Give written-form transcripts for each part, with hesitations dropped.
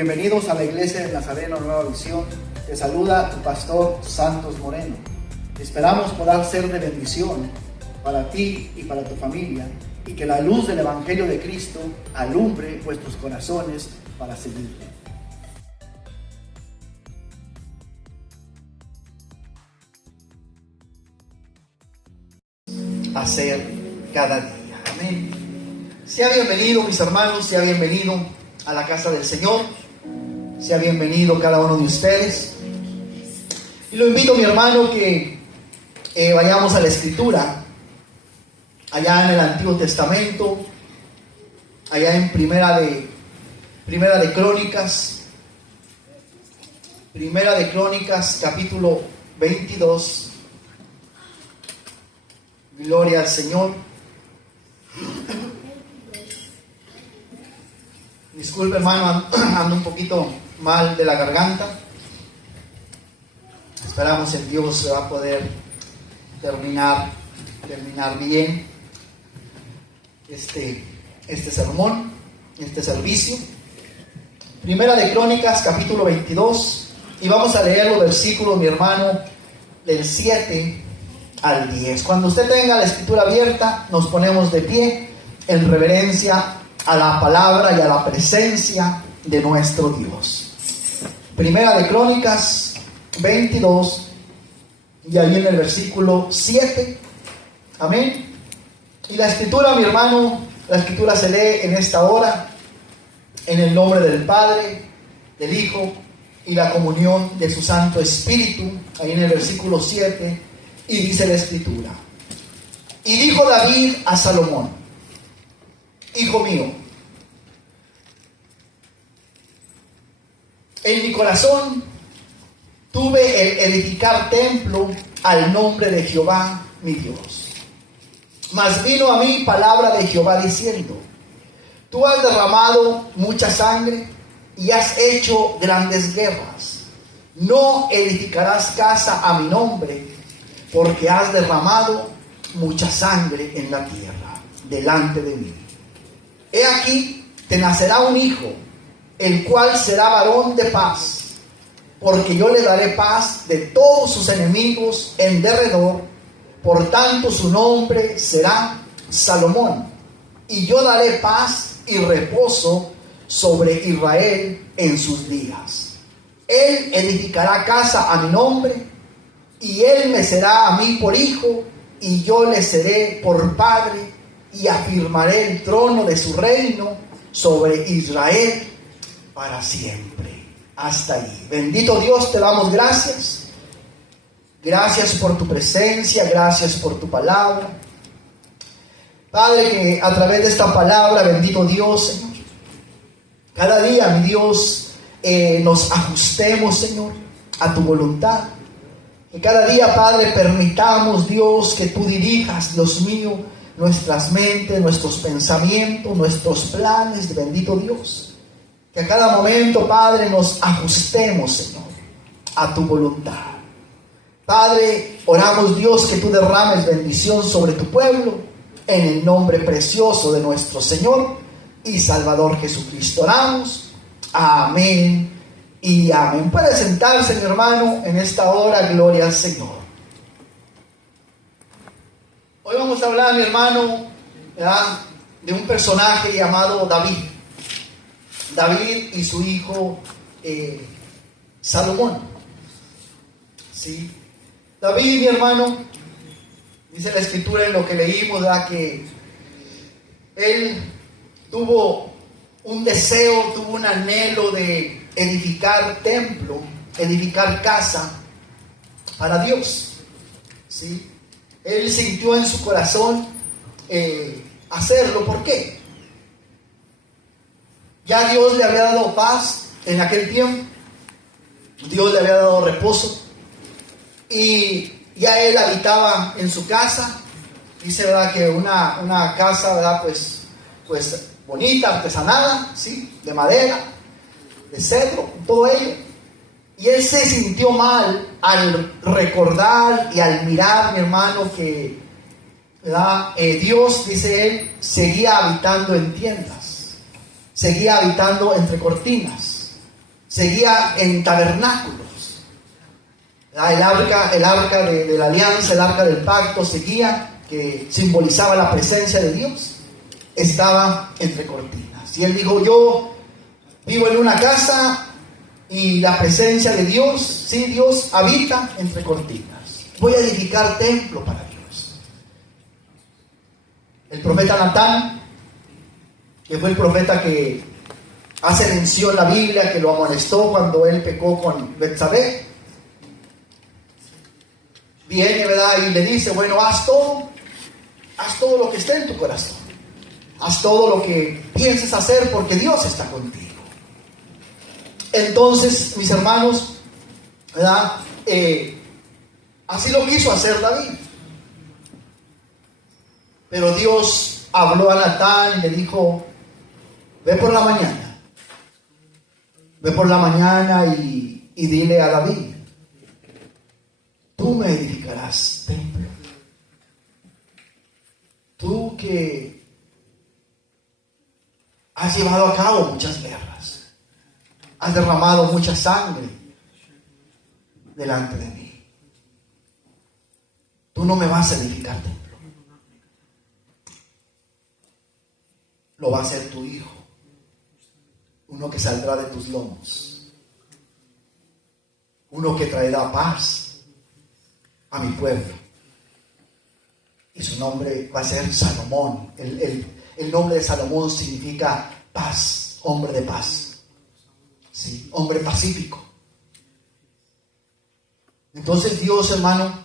Bienvenidos a la Iglesia de Nazareno Nueva Visión. Te saluda tu pastor Santos Moreno. Esperamos poder ser de bendición para ti y para tu familia, y que la luz del Evangelio de Cristo alumbre vuestros corazones para seguirle. Hacer cada día. Amén. Sea bienvenido, mis hermanos, sea bienvenido a la casa del Señor. Sea bienvenido cada uno de ustedes. Y lo invito, mi hermano, que vayamos a la Escritura, allá en el Antiguo Testamento, allá en Primera de Crónicas, capítulo 22. Gloria al Señor. Disculpe, hermano, ando un poquito mal de la garganta. Esperamos en Dios se va a poder terminar bien este sermón, este servicio. Primera de Crónicas, capítulo 22, y vamos a leer los versículos, mi hermano, del 7 al 10. Cuando usted tenga la escritura abierta, nos ponemos de pie en reverencia a la palabra y a la presencia de nuestro Dios. Primera de Crónicas 22, y ahí en el versículo 7. Amén. Y la escritura, mi hermano, la escritura se lee en esta hora en el nombre del Padre, del Hijo y la comunión de su Santo Espíritu. Ahí en el versículo 7, y dice la escritura: y dijo David a Salomón: hijo mío, en mi corazón tuve el edificar templo al nombre de Jehová mi Dios. Mas vino a mí palabra de Jehová diciendo: tú has derramado mucha sangre y has hecho grandes guerras. No edificarás casa a mi nombre, porque has derramado mucha sangre en la tierra delante de mí. He aquí, te nacerá un hijo, el cual será varón de paz, porque yo le daré paz de todos sus enemigos en derredor. Por tanto su nombre será Salomón, y yo daré paz y reposo sobre Israel en sus días. Él edificará casa a mi nombre, y él me será a mí por hijo, y yo le seré por padre, y afirmaré el trono de su reino sobre Israel para siempre. Hasta ahí. Bendito Dios, te damos gracias. Gracias por tu presencia, gracias por tu palabra. Padre, que a través de esta palabra, bendito Dios, Señor, cada día, mi Dios, nos ajustemos, Señor, a tu voluntad. Que cada día, Padre, permitamos, Dios, que tú dirijas, Dios mío, nuestras mentes, nuestros pensamientos, nuestros planes, bendito Dios. Que a cada momento, Padre, nos ajustemos, Señor, a tu voluntad. Padre, oramos, Dios, que tú derrames bendición sobre tu pueblo, en el nombre precioso de nuestro Señor y Salvador Jesucristo oramos. Amén y amén. Puede sentarse, mi hermano, en esta hora. Gloria al Señor. Hoy vamos a hablar, mi hermano, ¿verdad?, de un personaje llamado David. David y su hijo Salomón. ¿Sí? David, mi hermano, dice la escritura en lo que leímos, ¿verdad?, que él tuvo un deseo, tuvo un anhelo de edificar templo, edificar casa para Dios. ¿Sí? Él sintió en su corazón hacerlo. ¿Por qué? Ya Dios le había dado paz en aquel tiempo. Dios le había dado reposo. Y ya él habitaba en su casa. Dice, ¿verdad?, que una casa, ¿verdad?, pues bonita, artesanada, ¿sí?, de madera, de cedro, todo ello. Y él se sintió mal al recordar y al mirar, mi hermano, que Dios, dice él, seguía habitando en tiendas, seguía habitando entre cortinas. seguía en tabernáculos. El arca de la alianza, el arca del pacto, seguía, que simbolizaba la presencia de Dios, estaba entre cortinas. Y él dijo: yo vivo en una casa y la presencia de Dios, sí, Dios habita entre cortinas. Voy a edificar templo para Dios. El profeta Natán, que fue el profeta que hace mención la Biblia, que lo amonestó cuando él pecó con Betsabé, viene, ¿verdad? Y le dice: bueno, haz todo lo que esté en tu corazón. Haz todo lo que pienses hacer, porque Dios está contigo. Entonces, mis hermanos, ¿verdad? Así lo quiso hacer David. Pero Dios habló a Natán y le dijo: ve por la mañana. Ve por la mañana y dile a David: tú me edificarás templo. Tú que has llevado a cabo muchas guerras, has derramado mucha sangre delante de mí. Tú no me vas a edificar templo. Lo va a hacer tu hijo, uno que saldrá de tus lomos, uno que traerá paz a mi pueblo. Y su nombre va a ser Salomón. El nombre de Salomón significa paz, hombre de paz, ¿sí? Hombre pacífico. Entonces Dios, hermano,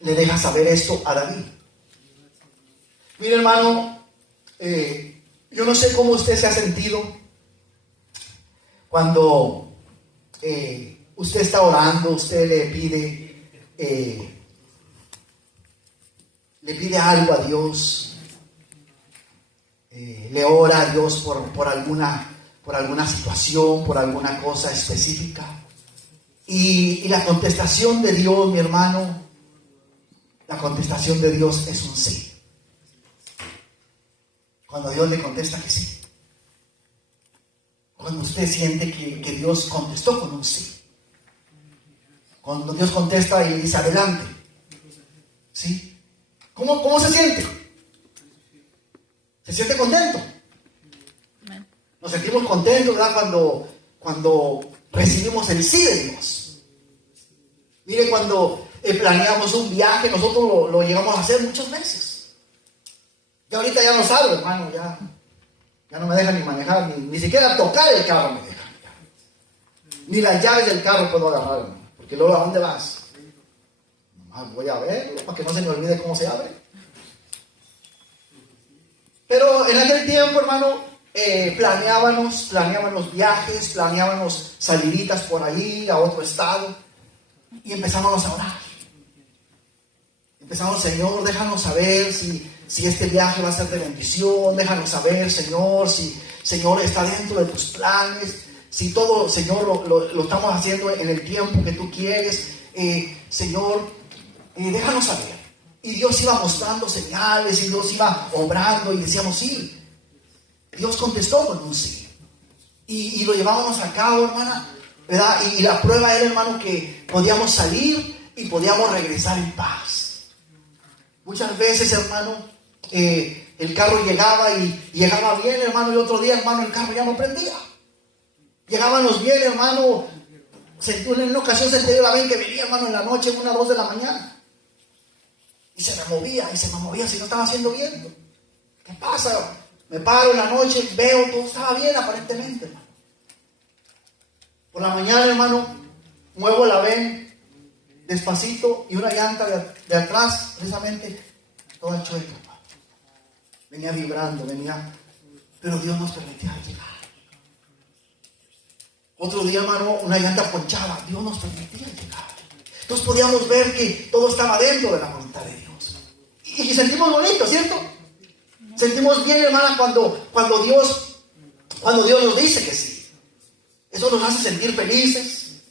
le deja saber esto a David. Mire, hermano, yo no sé cómo usted se ha sentido cuando usted está orando, usted le pide algo a Dios, le ora a Dios por alguna situación, por alguna cosa específica. Y la contestación de Dios, mi hermano, la contestación de Dios es un sí. Cuando Dios le contesta que sí. Cuando usted siente que Dios contestó con un sí. Cuando Dios contesta y le dice adelante. ¿Sí? ¿Cómo se siente? ¿Se siente contento? Nos sentimos contentos, ¿verdad? Cuando recibimos el sí de Dios. Mire, cuando planeamos un viaje, nosotros lo llegamos a hacer muchas veces. Yo ahorita ya no salgo, hermano, ya no me dejan ni manejar, ni siquiera tocar el carro me dejan. Ni las llaves del carro puedo agarrar, hermano, porque luego, ¿a dónde vas? Voy a verlo para que no se me olvide cómo se abre. Pero en aquel tiempo, hermano, planeábamos viajes, planeábamos saliditas por ahí a otro estado y empezábamos a orar. Empezamos: Señor, déjanos saber si este viaje va a ser de bendición, déjanos saber, Señor, si Señor está dentro de tus planes, si todo, Señor, lo estamos haciendo en el tiempo que tú quieres, Señor, déjanos saber. Y Dios iba mostrando señales, y Dios iba obrando, y decíamos sí. Dios contestó con un sí. Y lo llevábamos a cabo, hermana, ¿verdad? Y la prueba era, hermano, que podíamos salir y podíamos regresar en paz. Muchas veces, hermano, el carro llegaba y llegaba bien, hermano, y otro día, hermano, el carro ya no prendía. Llegábamos bien, hermano. En una ocasión sentí la ven que venía, hermano, en la noche, 1 o 2 de la mañana. Y se me movía si no estaba haciendo viento. ¿Qué pasa? Me paro en la noche, veo, todo estaba bien aparentemente, hermano. Por la mañana, hermano, muevo la ven despacito y una llanta de atrás, precisamente, toda chueca, hermano. Venía vibrando, pero Dios nos permitía llegar. Otro día, hermano, una llanta ponchada, Dios nos permitía llegar. Entonces podíamos ver que todo estaba dentro de la voluntad de Dios. Y sentimos bonito, ¿cierto? Sentimos bien, hermana, cuando Dios nos dice que sí. Eso nos hace sentir felices.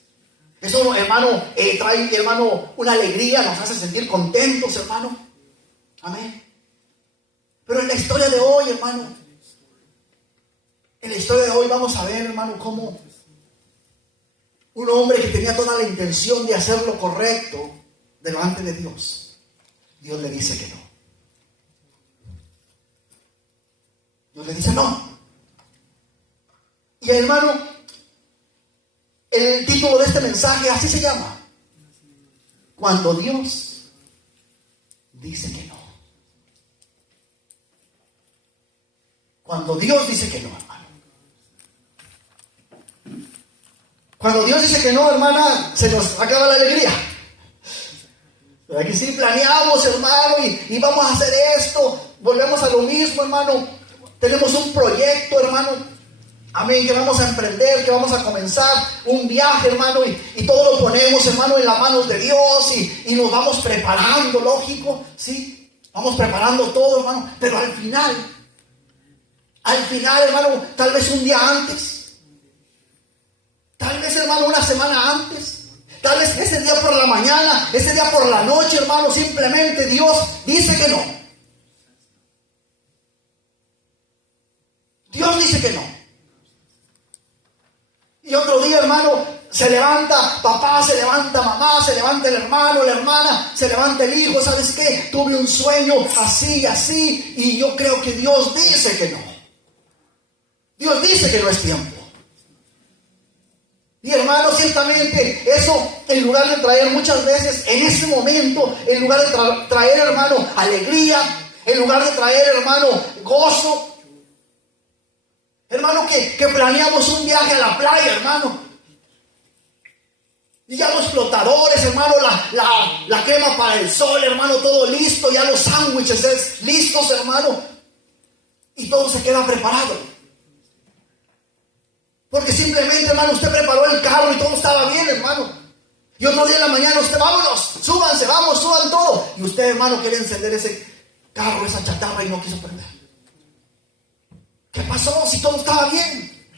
Eso, hermano, trae, hermano, una alegría, nos hace sentir contentos, hermano. Amén. Pero en la historia de hoy, hermano, vamos a ver, hermano, cómo Un hombre que tenía toda la intención de hacer lo correcto delante de Dios. Dios le dice que no. Dios le dice no. Y hermano, el título de este mensaje así se llama: cuando Dios dice que no. Cuando Dios dice que no, hermano. Cuando Dios dice que no, hermana, se nos acaba la alegría. ¿Verdad que sí? Planeamos, hermano, y vamos a hacer esto. Volvemos a lo mismo, hermano. Tenemos un proyecto, hermano. Amén, que vamos a emprender, que vamos a comenzar un viaje, hermano. Y todo lo ponemos, hermano, en las manos de Dios. Y nos vamos preparando, lógico, ¿sí? Vamos preparando todo, hermano. Pero al final, hermano, tal vez un día antes. Tal vez, hermano, una semana antes. Tal vez ese día por la mañana, ese día por la noche, hermano, simplemente Dios dice que no. Dios dice que no. Y otro día, hermano, se levanta papá, se levanta mamá, se levanta el hermano, la hermana, se levanta el hijo. ¿Sabes qué? Tuve un sueño así, así, y yo creo que Dios dice que no. Dios dice que no es tiempo. Y hermano, ciertamente eso, en lugar de traer muchas veces en ese momento, en lugar de traer, hermano, alegría, en lugar de traer, hermano, gozo, hermano, que planeamos un viaje a la playa, hermano, y ya los flotadores, hermano, la crema para el sol, hermano, todo listo, ya los sándwiches listos, hermano, y todo se queda preparado. Porque simplemente, hermano, usted preparó el carro y todo estaba bien, hermano. Y otro día en la mañana usted, vámonos, súbanse, vamos, suban todo. Y usted, hermano, quería encender ese carro, esa chatarra, y no quiso prender. ¿Qué pasó si todo estaba bien?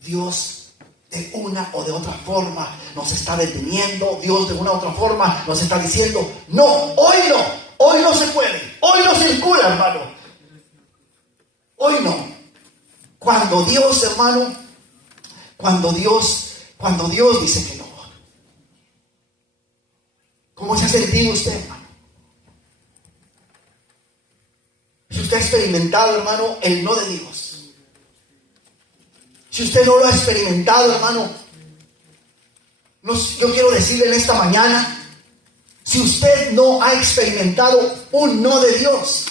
Dios de una o de otra forma nos está deteniendo. Dios de una u otra forma nos está diciendo: no, hoy no se puede, hoy no circula, hermano. Hoy no. Cuando Dios, hermano, cuando Dios dice que no. ¿Cómo se ha sentido usted, hermano? Si usted ha experimentado, hermano, el no de Dios. Si usted no lo ha experimentado, hermano, yo quiero decirle en esta mañana, si usted no ha experimentado un no de Dios,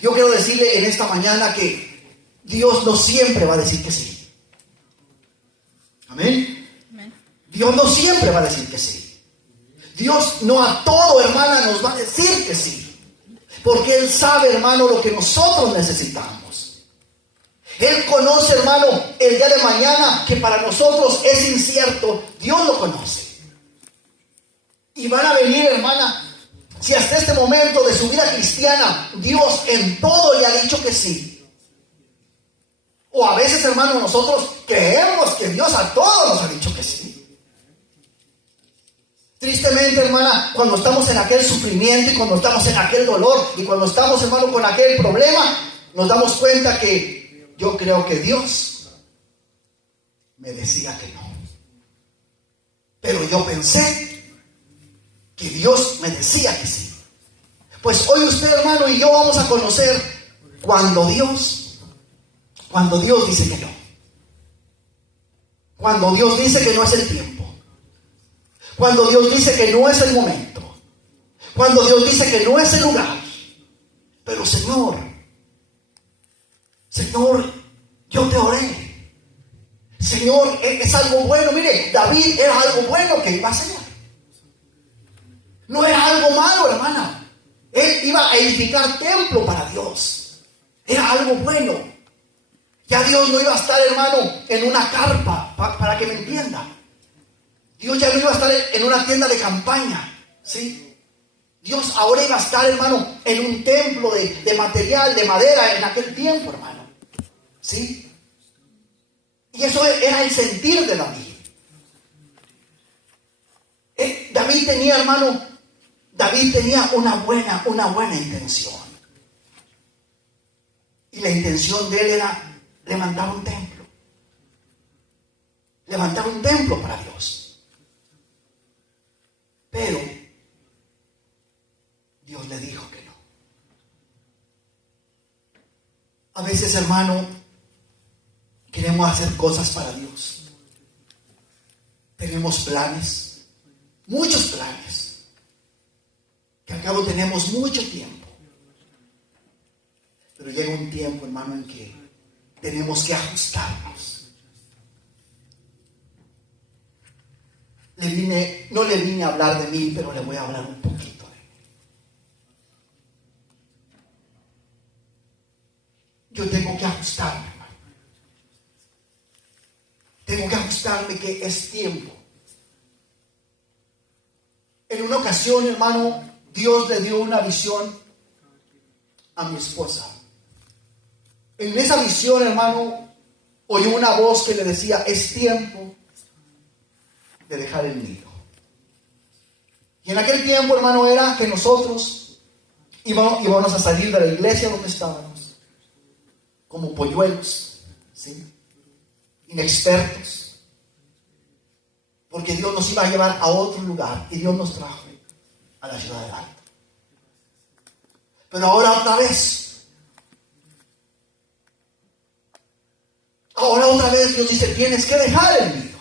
yo quiero decirle en esta mañana que Dios no siempre va a decir que sí. Amén. Dios no siempre va a decir que sí. Dios no a todo, hermana, nos va a decir que sí. Porque Él sabe, hermano, lo que nosotros necesitamos. Él conoce, hermano, el día de mañana que para nosotros es incierto. Dios lo conoce. Y van a venir, hermana, si hasta este momento de su vida cristiana Dios en todo le ha dicho que sí. O a veces, hermano, nosotros creemos que Dios a todos nos ha dicho que sí. Tristemente, hermana, cuando estamos en aquel sufrimiento y cuando estamos en aquel dolor y cuando estamos, hermano, con aquel problema, nos damos cuenta que yo creo que Dios me decía que no. Pero yo pensé que Dios me decía que sí. Pues hoy usted, hermano, y yo vamos a conocer cuando Dios dice que no. Cuando Dios dice que no es el tiempo. Cuando Dios dice que no es el momento. Cuando Dios dice que no es el lugar. Pero Señor, yo te oré. Señor, es algo bueno. Mire, David era algo bueno que iba a hacer. No era algo malo, hermana. Él iba a edificar templo para Dios. Era algo bueno. Ya Dios no iba a estar, hermano, en una carpa, para que me entienda. Dios ya no iba a estar en una tienda de campaña, ¿sí? Dios ahora iba a estar, hermano, en un templo de material, de madera, en aquel tiempo, hermano, ¿sí? Y eso era el sentir de David. David tenía, hermano, una buena intención. Y la intención de él era levantar un templo. levantar un templo para Dios. Pero Dios le dijo que no. A veces, hermano, queremos hacer cosas para Dios. Tenemos planes, muchos planes, que al cabo tenemos mucho tiempo. Pero llega un tiempo, hermano, en que tenemos que ajustarnos. No le vine a hablar de mí, pero le voy a hablar un poquito de mí. Yo tengo que ajustarme, hermano. Tengo que ajustarme, que es tiempo. En una ocasión, hermano, Dios le dio una visión a mi esposa. En esa visión, hermano, oyó una voz que le decía: es tiempo de dejar el nido. Y en aquel tiempo, hermano, era que nosotros íbamos a salir de la iglesia donde estábamos como polluelos, ¿sí? Inexpertos, porque Dios nos iba a llevar a otro lugar, y Dios nos trajo a la ciudad del Alto. Pero ahora otra vez Dios dice: tienes que dejar el nido.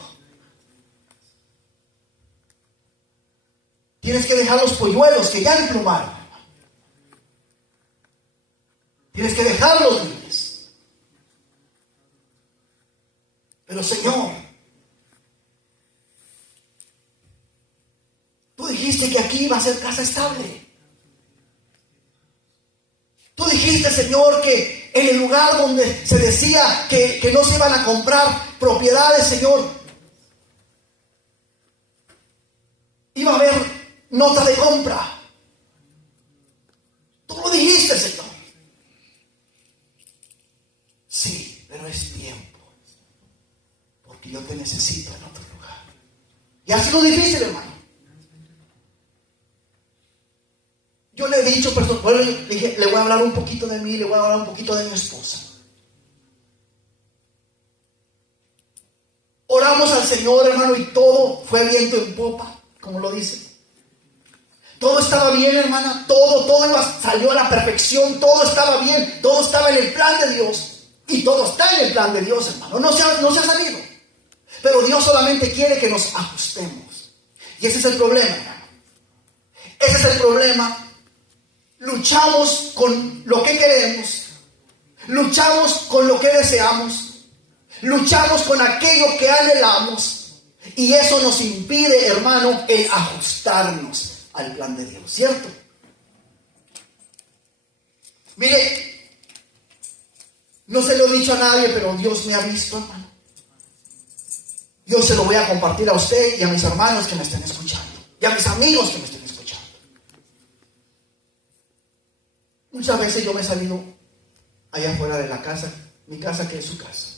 Tienes que dejar los polluelos que ya emplumaron. Tienes que dejar los nidos. Pero Señor, tú dijiste que aquí iba a ser casa estable. Tú dijiste, Señor, que en el lugar donde se decía que no se iban a comprar propiedades, Señor, iba a haber nota de compra. Tú lo dijiste, Señor. Sí, pero es tiempo, porque yo te necesito en otro lugar. Y ha sido difícil, hermano. Yo le he dicho, bueno, le dije, le voy a hablar un poquito de mí, le voy a hablar un poquito de mi esposa. Oramos al Señor, hermano, y todo fue viento en popa, como lo dice. Todo estaba bien, hermana, todo salió a la perfección, todo estaba bien, todo estaba en el plan de Dios. Y todo está en el plan de Dios, hermano, no se ha salido. Pero Dios solamente quiere que nos ajustemos. Y ese es el problema, hermano. Ese es el problema. Luchamos con lo que queremos, luchamos con lo que deseamos, luchamos con aquello que anhelamos, y eso nos impide, hermano, el ajustarnos al plan de Dios, ¿cierto? Mire, no se lo he dicho a nadie, pero Dios me ha visto, hermano. Yo se lo voy a compartir a usted y a mis hermanos que me estén escuchando, y a mis amigos que me estén escuchando. Muchas veces yo me he salido allá afuera de la casa, mi casa que es su casa.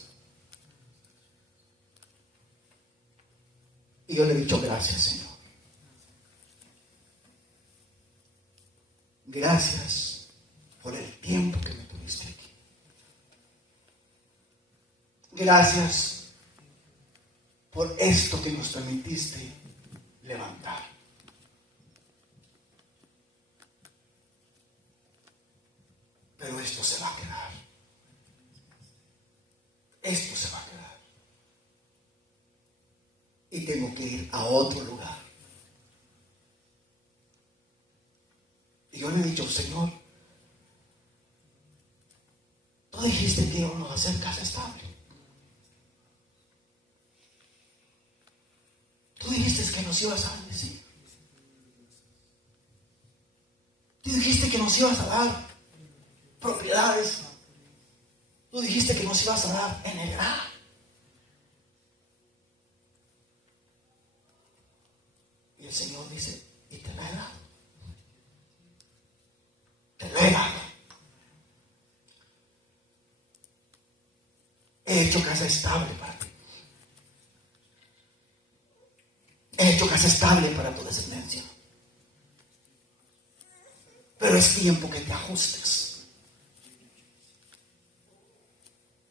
Y yo le he dicho: gracias, Señor. Gracias por el tiempo que me tuviste aquí. Gracias por esto que nos permitiste levantar. Pero esto se va a quedar. Esto se va a quedar. Y tengo que ir a otro lugar. Y yo le he dicho: Señor, tú dijiste que íbamos a hacer casa estable. Tú dijiste que nos ibas a bendecir. Tú dijiste que nos ibas a dar propiedades. Tú dijiste que nos ibas a dar en el gran. Y el Señor dice: y te la he dado. Te la he dado. He hecho casa estable para ti. He hecho casa estable para tu descendencia. Pero es tiempo que te ajustes.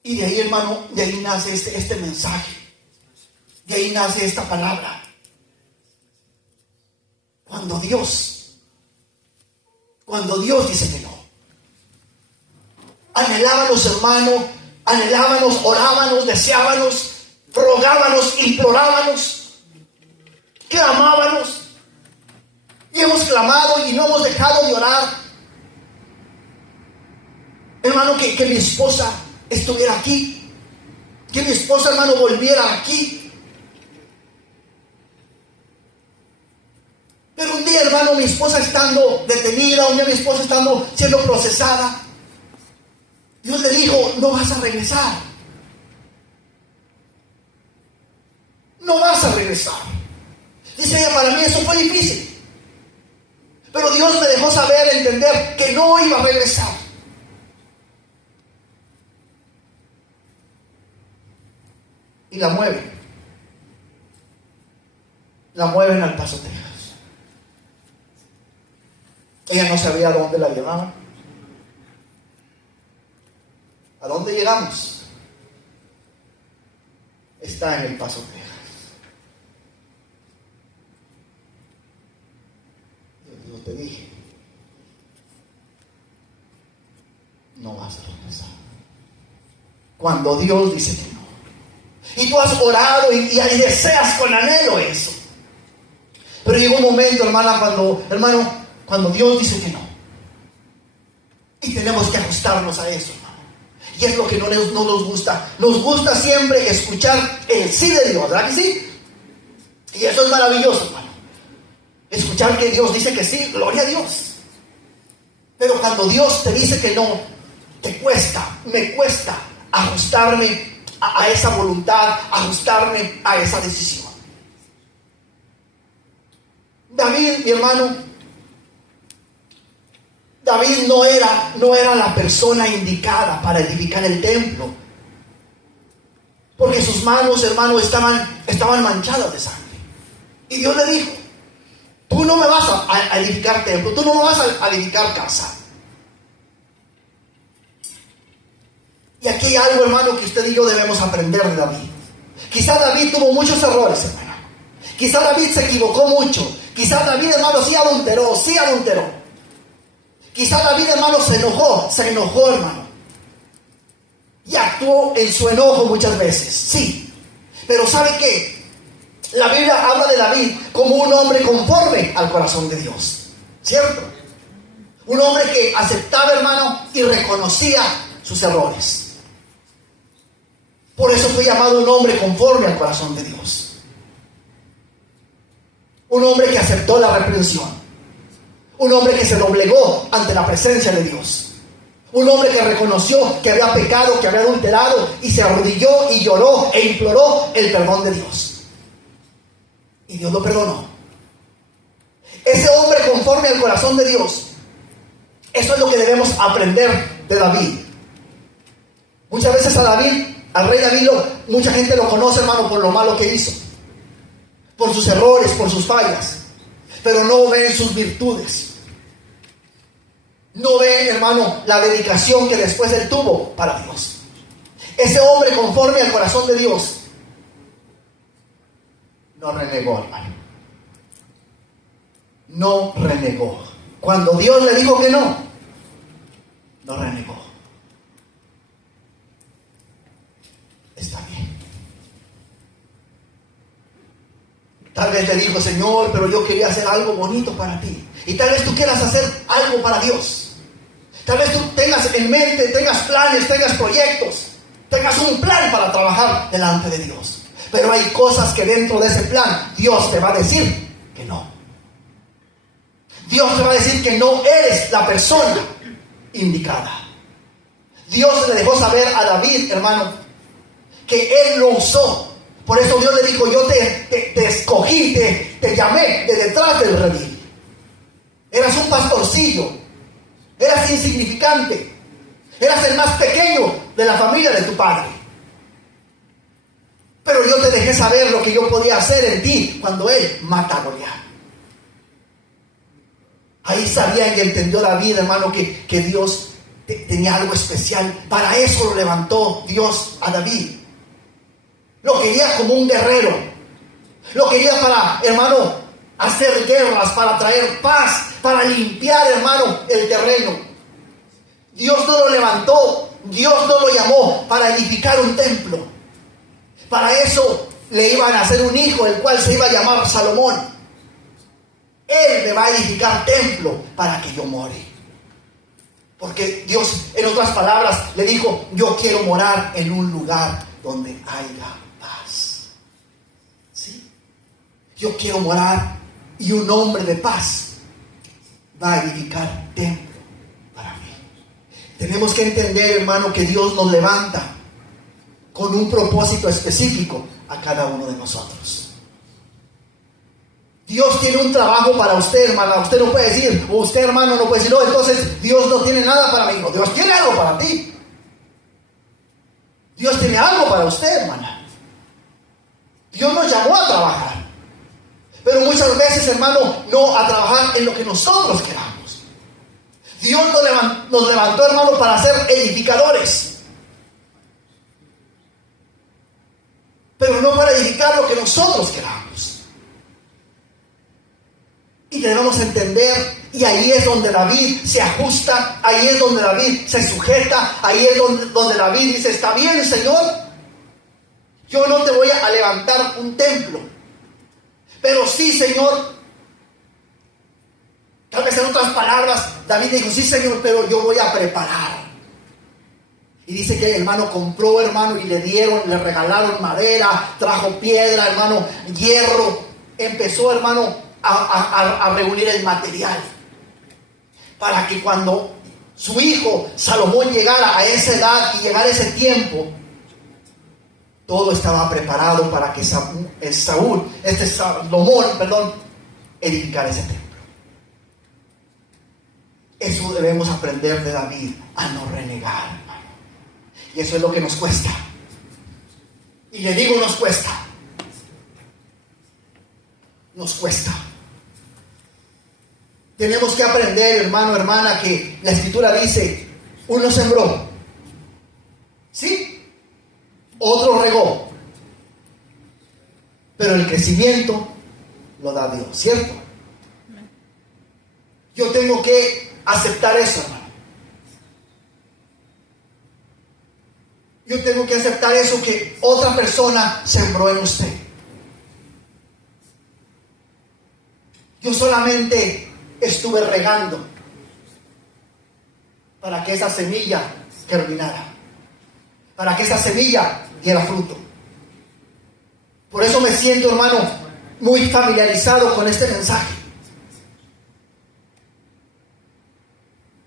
Y de ahí, hermano, de ahí nace este mensaje. De ahí nace esta palabra. Cuando Dios dice que no. Anhelábamos, hermano, orábamos, deseábamos, rogábamos, implorábamos, clamábamos. Y hemos clamado y no hemos dejado de orar. Hermano, que mi esposa estuviera aquí. Que mi esposa, hermano, volviera aquí. Pero un día, hermano, mi esposa estando detenida, un día mi esposa estando siendo procesada, Dios le dijo: no vas a regresar. No vas a regresar. Dice ella: para mí eso fue difícil. Pero Dios me dejó saber, entender que no iba a regresar. Y la mueven. La mueven al Paso, Texas. Ella no sabía a dónde la llevaban. ¿A dónde llegamos? Está en el Paso, Texas. Yo te dije, no vas a regresar. Cuando Dios dice que no. Y tú has orado y deseas con anhelo eso. Pero llega un momento, cuando Dios dice que no. Y tenemos que ajustarnos a eso, hermano. Y es lo que no nos gusta. Nos gusta siempre escuchar el sí de Dios, ¿verdad que sí? Y eso es maravilloso, hermano. Escuchar que Dios dice que sí, gloria a Dios. Pero cuando Dios te dice que no, me cuesta ajustarme a esa voluntad, ajustarme a esa decisión. David, mi hermano, David no era la persona indicada para edificar el templo, porque sus manos, hermano, estaban manchadas de sangre. Y Dios le dijo: tú no me vas a edificar templo, tú no me vas a edificar casa. Y aquí hay algo, hermano, que usted y yo debemos aprender de David. Quizá David tuvo muchos errores, hermano. Quizá David se equivocó mucho. Quizá David, hermano, sí adulteró. Quizá David, hermano, se enojó, hermano. Y actuó en su enojo muchas veces, sí. Pero ¿sabe qué? La Biblia habla de David como un hombre conforme al corazón de Dios, ¿cierto? Un hombre que aceptaba, hermano, y reconocía sus errores. Por eso fue llamado un hombre conforme al corazón de Dios. Un hombre que aceptó la reprensión. Un hombre que se doblegó ante la presencia de Dios. Un hombre que reconoció que había pecado, que había adulterado, y se arrodilló y lloró e imploró el perdón de Dios. Y Dios lo perdonó. Ese hombre conforme al corazón de Dios. Eso es lo que debemos aprender de David. Muchas veces al rey David, mucha gente lo conoce, hermano, por lo malo que hizo. Por sus errores, por sus fallas. Pero no ven sus virtudes. No ven, hermano, la dedicación que después él tuvo para Dios. Ese hombre conforme al corazón de Dios no renegó, hermano. No renegó. Cuando Dios le dijo que no renegó. Está bien. Tal vez le dijo: Señor, pero yo quería hacer algo bonito para ti. Y tal vez tú quieras hacer algo para Dios. Tal vez tú tengas en mente, tengas planes, tengas proyectos, tengas un plan para trabajar delante de Dios. Pero hay cosas que dentro de ese plan Dios te va a decir que no. Dios te va a decir que no eres la persona indicada. Dios le dejó saber a David, hermano, que él lo usó. Por eso Dios le dijo: yo te escogí, te llamé de detrás del redil. Eras un pastorcillo, eras insignificante, eras el más pequeño de la familia de tu padre. Pero yo te dejé saber lo que yo podía hacer en ti cuando él mata a Goliat. Ahí sabía y entendió David, hermano, que Dios tenía algo especial. Para eso lo levantó Dios a David. Lo quería como un guerrero. Lo quería para, hermano, hacer guerras, para traer paz, para limpiar, hermano, el terreno. Dios no lo levantó, Dios no lo llamó para edificar un templo. Para eso le iban a hacer un hijo, el cual se iba a llamar Salomón. Él me va a edificar templo para que yo more. Porque Dios, en otras palabras, le dijo: yo quiero morar en un lugar donde haya paz. ¿Sí? Yo quiero morar, y un hombre de paz va a edificar templo para mí. Tenemos que entender, hermano, que Dios nos levanta con un propósito específico a cada uno de nosotros. Dios tiene un trabajo para usted, hermana. Usted no puede decir, o usted, hermano, no puede decir: no, entonces Dios no tiene nada para mí. No, Dios tiene algo para ti. Dios tiene algo para usted, hermana. Dios nos llamó a trabajar, pero muchas veces, hermano, no a trabajar en lo que nosotros queramos. Dios nos levantó, hermano, para ser edificadores, pero no para edificar lo que nosotros queramos. Y debemos entender, y ahí es donde David se ajusta, ahí es donde David se sujeta, ahí es donde David dice: está bien, Señor, yo no te voy a levantar un templo, pero sí, Señor. Tal vez en otras palabras, David dijo: sí, Señor, pero yo voy a preparar. Y dice que el hermano compró, hermano, y le regalaron madera, trajo piedra, hermano, hierro. Empezó, hermano, a reunir el material para que cuando su hijo Salomón llegara a esa edad y llegara ese tiempo, todo estaba preparado para que Salomón, edificara ese templo. Eso debemos aprender de David, a no renegar, hermano. Y eso es lo que nos cuesta. Y le digo, nos cuesta. Nos cuesta. Tenemos que aprender, hermano, hermana, que la Escritura dice: uno sembró, ¿sí? Otro regó, pero el crecimiento lo da Dios, ¿cierto? Yo tengo que aceptar eso, hermano. Yo tengo que aceptar eso, que otra persona sembró en usted. Yo solamente estuve regando para que esa semilla germinara, para que esa semilla diera fruto. Por eso me siento, hermano, muy familiarizado con este mensaje.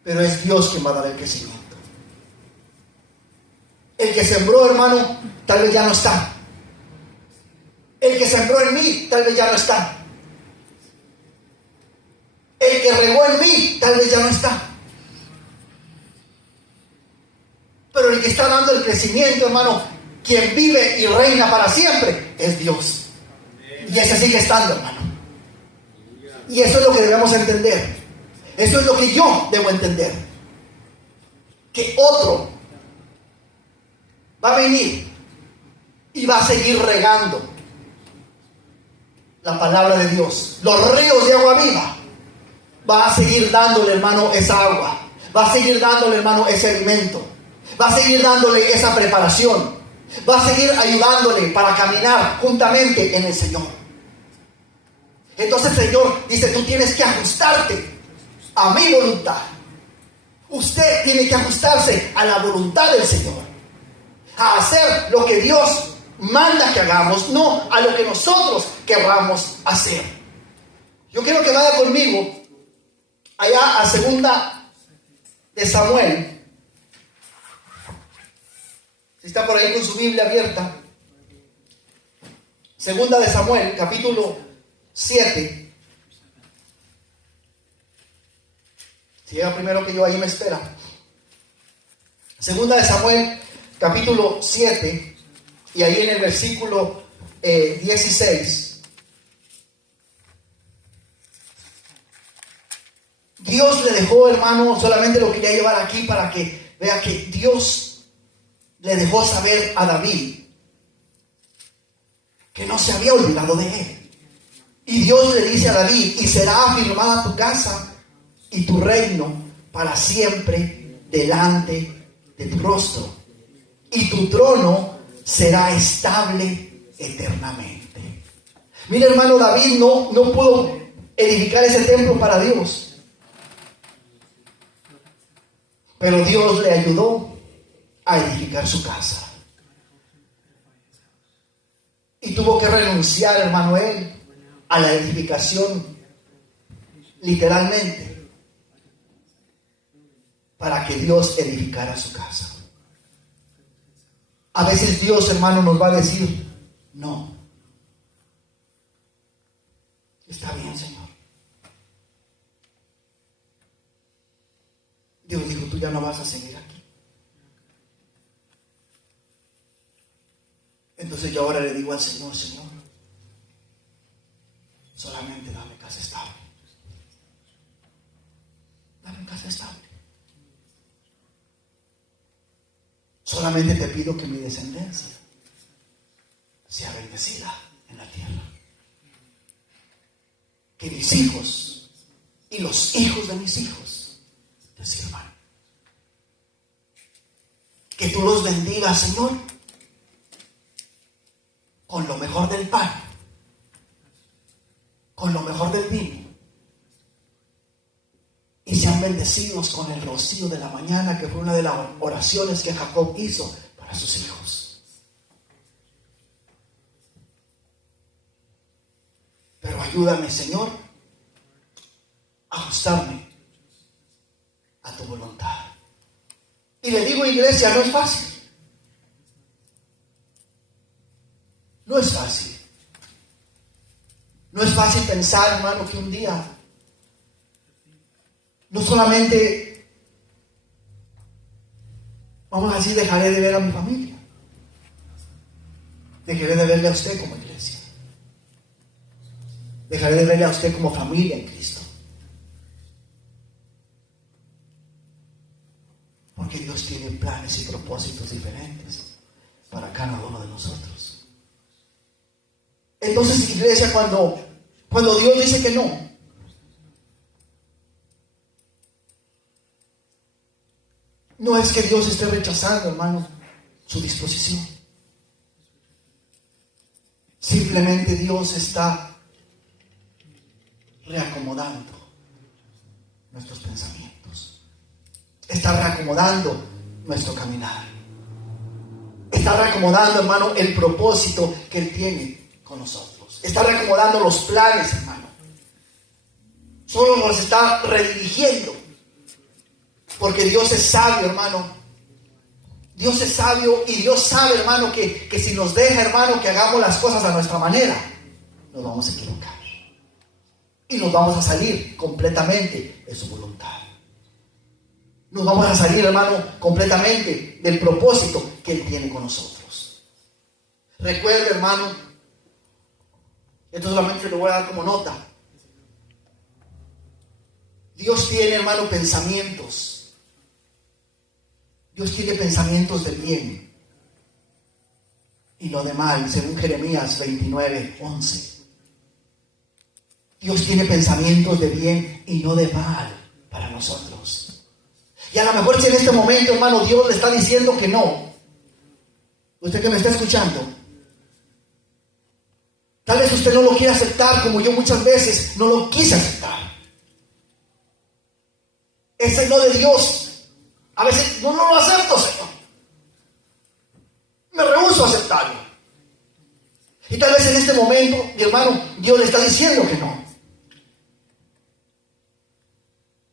Pero es Dios quien va a dar el crecimiento. El que sembró, hermano, tal vez ya no está. El que sembró en mí, tal vez ya no está. El que regó en mí, tal vez ya no está. Pero el que está dando el crecimiento, hermano, quien vive y reina para siempre, es Dios. Y ese sigue estando, hermano. Y eso es lo que debemos entender. Eso es lo que yo debo entender. Que otro va a venir y va a seguir regando la palabra de Dios. Los ríos de agua viva. Va a seguir dándole, hermano, esa agua. Va a seguir dándole, hermano, ese alimento. Va a seguir dándole esa preparación. Va a seguir ayudándole para caminar juntamente en el Señor. Entonces el Señor dice: tú tienes que ajustarte a mi voluntad. Usted tiene que ajustarse a la voluntad del Señor. A hacer lo que Dios manda que hagamos, no a lo que nosotros querramos hacer. Yo quiero que vaya conmigo allá a Segunda de Samuel. Si está por ahí con su Biblia abierta. Segunda de Samuel, capítulo 7. Si llega primero que yo, ahí me espera. Segunda de Samuel, capítulo 7. Y ahí en el versículo 16. Dios le dejó, hermano, solamente lo quería llevar aquí para que vea que Dios le dejó saber a David que no se había olvidado de él. Y Dios le dice a David: y será afirmada tu casa y tu reino para siempre delante de tu rostro, y tu trono será estable eternamente. Mira, hermano, David no pudo edificar ese templo para Dios, pero Dios le ayudó a edificar su casa. Y tuvo que renunciar, hermano, él a la edificación, literalmente, para que Dios edificara su casa. A veces Dios, hermano, nos va a decir: no. Está bien, Señor. Dios dijo: tú ya no vas a seguir aquí. Entonces yo ahora le digo al Señor: Señor, solamente dame casa estable. Dame casa estable. Solamente te pido que mi descendencia sea bendecida en la tierra. Que mis hijos y los hijos de mis hijos te sirvan. Que tú los bendigas, Señor, con lo mejor del pan, con lo mejor del vino, y sean bendecidos con el rocío de la mañana, que fue una de las oraciones que Jacob hizo para sus hijos. Pero ayúdame, Señor, a ajustarme a tu voluntad. Y le digo, iglesia, no es fácil. No es fácil. No es fácil pensar, hermano, que un día no solamente, vamos a decir, dejaré de ver a mi familia, dejaré de verle a usted como iglesia, dejaré de verle a usted como familia en Cristo, porque Dios tiene planes y propósitos diferentes para cada uno de nosotros. Entonces, iglesia, cuando Dios dice que no es que Dios esté rechazando, hermano, su disposición. Simplemente Dios está reacomodando nuestros pensamientos. Está reacomodando nuestro caminar. Está reacomodando, hermano, el propósito que Él tiene con nosotros. Está reacomodando los planes, hermano. Solo nos está redirigiendo. Porque Dios es sabio, hermano. Dios es sabio y Dios sabe, hermano, que si nos deja, hermano, que hagamos las cosas a nuestra manera, nos vamos a equivocar. Y nos vamos a salir completamente de su voluntad. Nos vamos a salir, hermano, completamente del propósito que Él tiene con nosotros. Recuerde, hermano, esto solamente lo voy a dar como nota. Dios tiene, hermano, pensamientos. Dios tiene pensamientos de bien y no de mal, según Jeremías 29:11. Dios tiene pensamientos de bien y no de mal para nosotros. Y a lo mejor si en este momento, hermano, Dios le está diciendo que no, usted que me está escuchando, tal vez usted no lo quiere aceptar, como yo muchas veces no lo quise aceptar. Ese no de Dios, a veces no lo acepto, Señor. Me rehúso a aceptarlo. Y tal vez en este momento, mi hermano, Dios le está diciendo que no.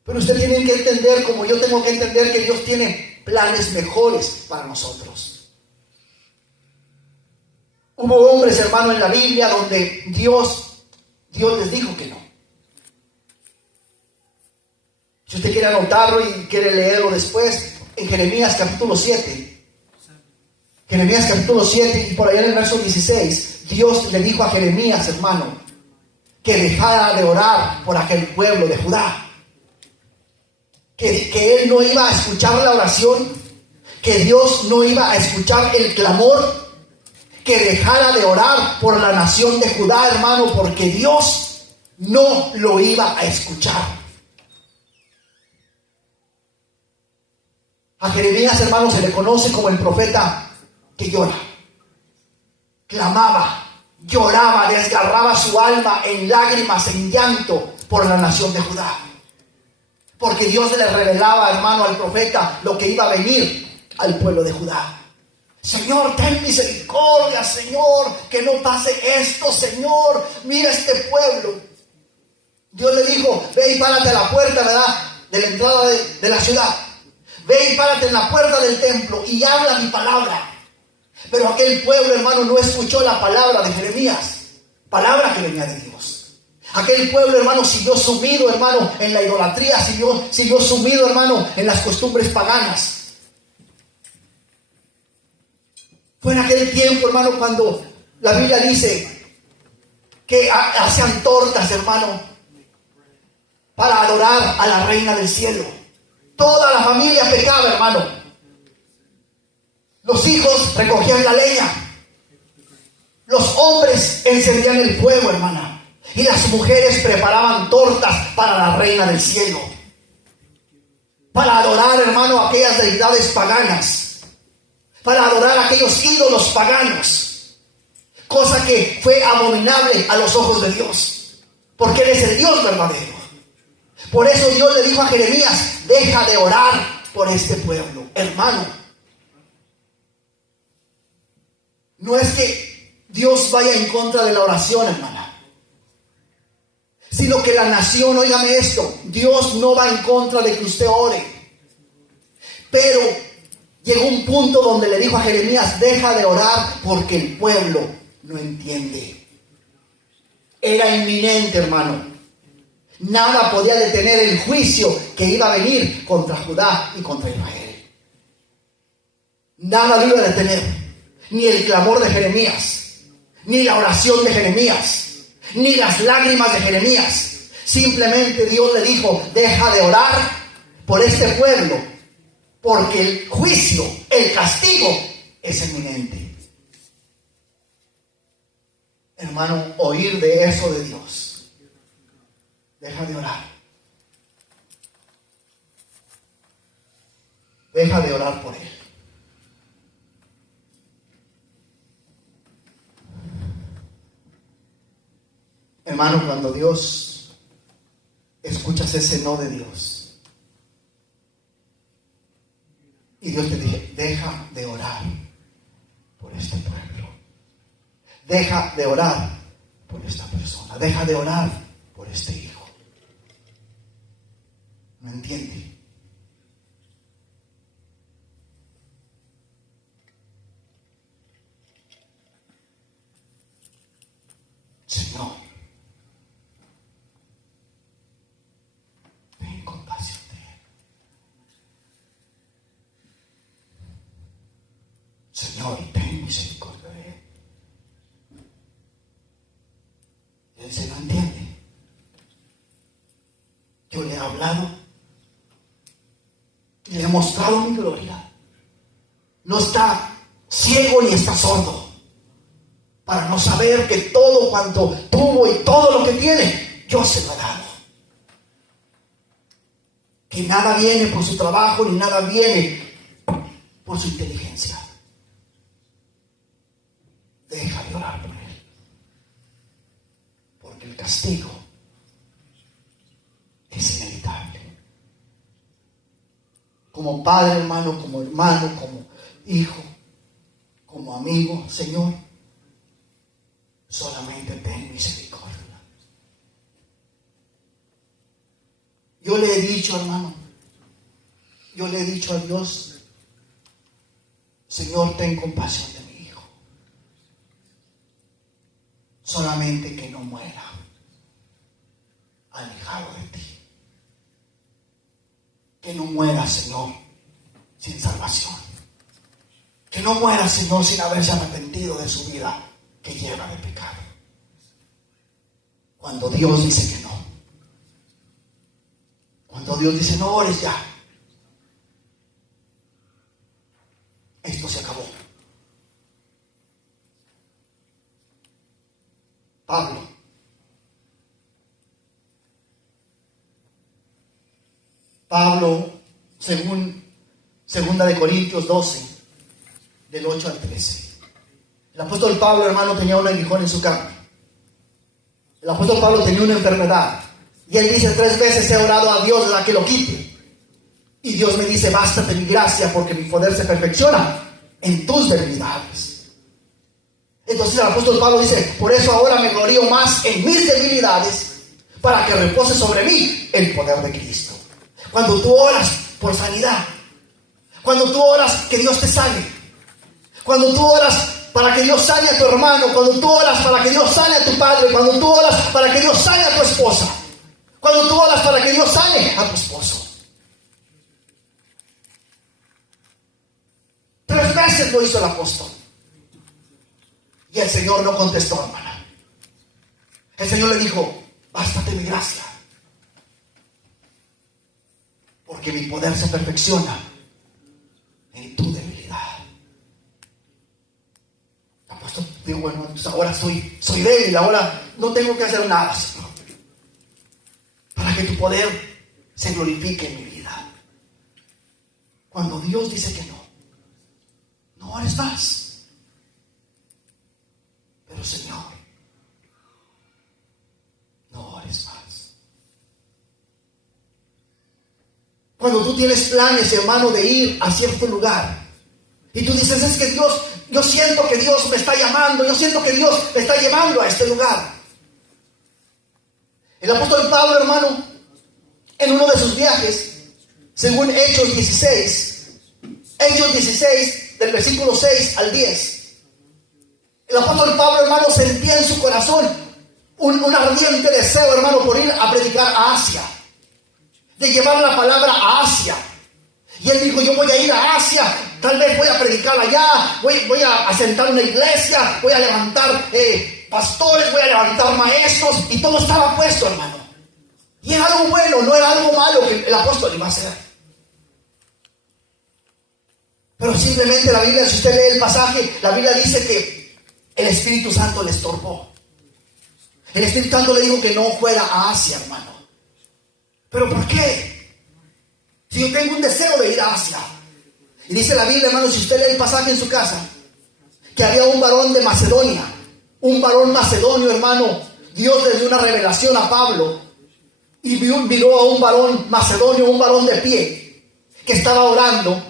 Pero usted tiene que entender, como yo tengo que entender, que Dios tiene planes mejores para nosotros. Hubo hombres, hermano, en la Biblia donde Dios les dijo que no. Si usted quiere anotarlo y quiere leerlo después, en Jeremías capítulo 7. Jeremías capítulo 7 y por allá en el verso 16, Dios le dijo a Jeremías, hermano, que dejara de orar por aquel pueblo de Judá. Que él no iba a escuchar la oración, que Dios no iba a escuchar el clamor, que dejara de orar por la nación de Judá, hermano, porque Dios no lo iba a escuchar. A Jeremías, hermano, se le conoce como el profeta que llora. Clamaba, lloraba, desgarraba su alma en lágrimas, en llanto por la nación de Judá. Porque Dios le revelaba, hermano, al profeta lo que iba a venir al pueblo de Judá. Señor, ten misericordia, Señor, que no pase esto, Señor. Mira este pueblo. Dios le dijo, ve y párate a la puerta, ¿verdad?, de la entrada de la ciudad. Ve y párate en la puerta del templo y habla mi palabra. Pero aquel pueblo, hermano, no escuchó la palabra de Jeremías, palabra que venía de Dios. Aquel pueblo, hermano, siguió sumido, hermano, en la idolatría, siguió sumido, hermano, en las costumbres paganas. Fue en aquel tiempo, hermano, cuando la Biblia dice que hacían tortas, hermano, para adorar a la reina del cielo. Toda la familia pecaba, hermano. Los hijos recogían la leña. Los hombres encendían el fuego, hermana. Y las mujeres preparaban tortas para la reina del cielo. Para adorar, hermano, aquellas deidades paganas. Para adorar aquellos ídolos paganos. Cosa que fue abominable a los ojos de Dios. Porque Él es el Dios verdadero. Por eso Dios le dijo a Jeremías, deja de orar por este pueblo. Hermano, no es que Dios vaya en contra de la oración, hermana, sino que la nación, óigame esto, Dios no va en contra de que usted ore. Pero llegó un punto donde le dijo a Jeremías, deja de orar porque el pueblo no entiende. Era inminente, hermano. Nada podía detener el juicio que iba a venir contra Judá y contra Israel. Nada lo iba a detener. Ni el clamor de Jeremías, ni la oración de Jeremías, ni las lágrimas de Jeremías. Simplemente Dios le dijo, deja de orar por este pueblo, porque el juicio, el castigo es inminente. Hermano, oír de eso de Dios. Deja de orar. Deja de orar por Él. Hermano, cuando Dios, escuchas ese no de Dios, y Dios te dice, deja de orar por este pueblo. Deja de orar por esta persona. Deja de orar por este hijo. ¿No entiende? Señor, ten compasión de él. Señor, ten misericordia de él. Y él se no entiende. Yo le he hablado. Le he mostrado mi gloria. No está ciego ni está sordo para no saber que todo cuanto tuvo y todo lo que tiene, yo se lo he dado. Que nada viene por su trabajo ni nada viene por su inteligencia. Deja de orar por él, porque el castigo es inevitable. Como padre, hermano, como hijo, como amigo, Señor, solamente ten misericordia. Yo le he dicho, hermano, yo le he dicho a Dios, Señor, ten compasión de mi hijo. Solamente que no muera alejado de ti. Que no muera, Señor, sin salvación. Que no muera, Señor, sin haberse arrepentido de su vida que lleva de pecado. Cuando Dios dice que no. Cuando Dios dice, no ores ya. Esto se acabó. Pablo. Pablo, según 2 Corintios 12, del 8 al 13. El apóstol Pablo, hermano, tenía un aguijón en su carne. El apóstol Pablo tenía una enfermedad. Y él dice: 3 veces he orado a Dios para que lo quite. Y Dios me dice: bástate mi gracia, porque mi poder se perfecciona en tus debilidades. Entonces el apóstol Pablo dice: por eso ahora me glorío más en mis debilidades, para que repose sobre mí el poder de Cristo. Cuando tú oras por sanidad, cuando tú oras que Dios te sane, cuando tú oras para que Dios sane a tu hermano, cuando tú oras para que Dios sane a tu padre, cuando tú oras para que Dios sane a tu esposa, cuando tú oras para que Dios sane a tu esposo. 3 veces lo hizo el apóstol. Y el Señor no contestó, hermana. El Señor le dijo: bástate mi gracia, porque mi poder se perfecciona en tu debilidad. El apóstol dijo: bueno, entonces ahora soy débil, ahora no tengo que hacer nada, Señor, para que tu poder se glorifique en mi vida. Cuando Dios dice que no ores más. Pero Señor, no ores más. Cuando tú tienes planes, hermano, de ir a cierto lugar, y tú dices: es que Dios, yo siento que Dios me está llamando, yo siento que Dios me está llevando a este lugar. El apóstol Pablo, hermano, en uno de sus viajes, según Hechos 16, del versículo 6 al 10, el apóstol Pablo, hermano, sentía en su corazón un ardiente deseo, hermano, por ir a predicar a Asia, de llevar la palabra a Asia. Y él dijo: yo voy a ir a Asia, tal vez voy a predicar allá, voy a asentar una iglesia, voy a levantar pastores, voy a levantar maestros. Y todo estaba puesto, hermano. Y era algo bueno, no era algo malo que el apóstol iba a hacer. Pero simplemente la Biblia, si usted lee el pasaje, la Biblia dice que el Espíritu Santo le estorbó. El Espíritu Santo le dijo que no fuera a Asia, hermano. ¿Pero por qué? Si yo tengo un deseo de ir a Asia. Y dice la Biblia, hermano, si usted lee el pasaje en su casa, que había un varón de Macedonia, un varón macedonio, hermano. Dios le dio una revelación a Pablo y miró a un varón macedonio, un varón de pie, que estaba orando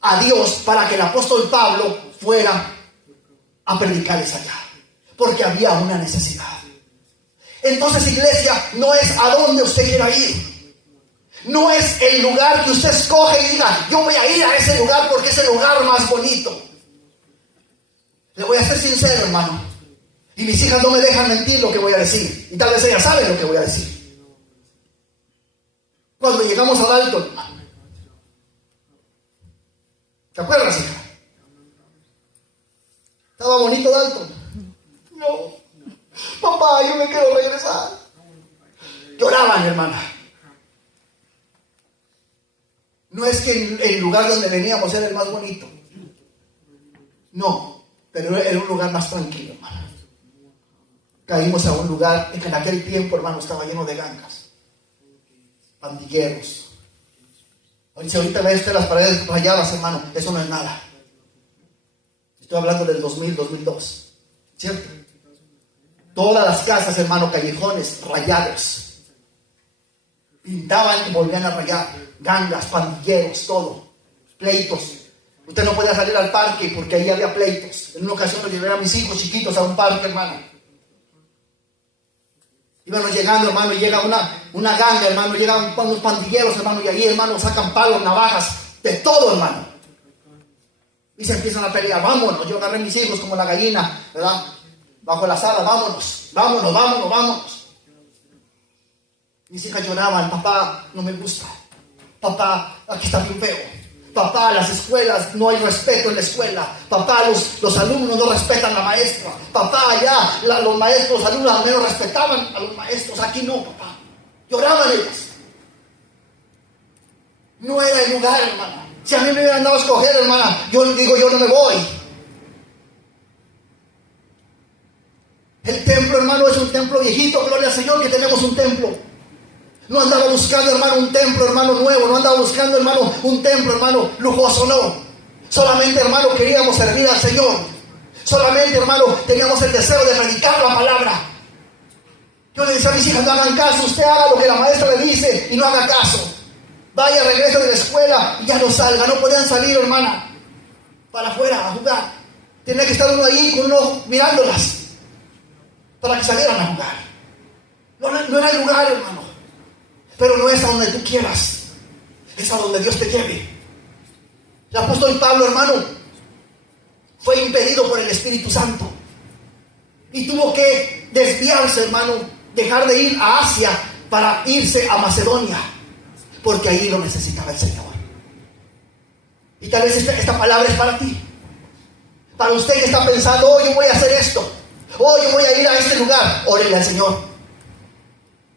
a Dios para que el apóstol Pablo fuera a predicarles allá, porque había una necesidad. Entonces, iglesia, no es a dónde usted quiera ir, no es el lugar que usted escoge y diga: yo voy a ir a ese lugar porque es el lugar más bonito. Le voy a ser sincero, hermano, y mis hijas no me dejan mentir lo que voy a decir, y tal vez ellas saben lo que voy a decir. Cuando llegamos a Dalton, hermano, ¿te acuerdas, hija? ¿Estaba bonito Dalton? No. Papá, yo me quiero regresar. Lloraban, hermana. No es que el lugar donde veníamos era el más bonito. No, pero era un lugar más tranquilo, hermana. Caímos a un lugar en que en aquel tiempo, hermano, estaba lleno de gangas, pandilleros. Si ahorita ve usted las paredes rayadas, hermano, eso no es nada. Estoy hablando del 2000, 2002, ¿cierto? Todas las casas, hermano, callejones rayados. Pintaban y volvían a rayar. Gangas, pandilleros, todo. Pleitos. Usted no podía salir al parque porque ahí había pleitos. En una ocasión me llevé a mis hijos chiquitos a un parque, hermano. Íbamos llegando, hermano, y llega una ganga, hermano, llegan unos pandilleros, hermano, y ahí, hermano, sacan palos, navajas, de todo, hermano. Y se empiezan a pelear. Vámonos. Yo agarré a mis hijos como la gallina, ¿verdad? Bajo la sala, vámonos. Mis hijas lloraban: papá, no me gusta. Papá, aquí está bien feo. Papá, las escuelas, no hay respeto en la escuela. Papá, los alumnos no respetan a la maestra. Papá, allá los maestros, los alumnos al menos respetaban a los maestros. Aquí no, papá. Lloraban ellas. No era el lugar, hermana. Si a mí me hubieran dado a escoger, hermana, yo digo: yo no me voy. El templo, hermano, hermano, es un templo viejito. Gloria al Señor que tenemos un templo. No andaba buscando, hermano, un templo, hermano, nuevo. No andaba buscando, hermano, un templo, hermano, lujoso, no. Solamente, hermano, queríamos servir al Señor. Solamente, hermano, teníamos el deseo de predicar la palabra. Yo le decía a mis hijas, no hagan caso, usted haga lo que la maestra le dice y no haga caso. Vaya, regrese de la escuela y ya no salga. No podían salir, hermana, para afuera a jugar. Tenía que estar uno ahí con uno mirándolas para que salieran a jugar. No era el lugar, hermano. Pero no es a donde tú quieras, es a donde Dios te lleve. El apóstol Pablo, hermano, fue impedido por el Espíritu Santo y tuvo que desviarse, hermano, dejar de ir a Asia para irse a Macedonia, porque ahí lo necesitaba el Señor. Y tal vez esta palabra es para ti, para usted que está pensando, oh, yo voy a hacer esto, oh, yo voy a ir a este lugar. Órele al Señor,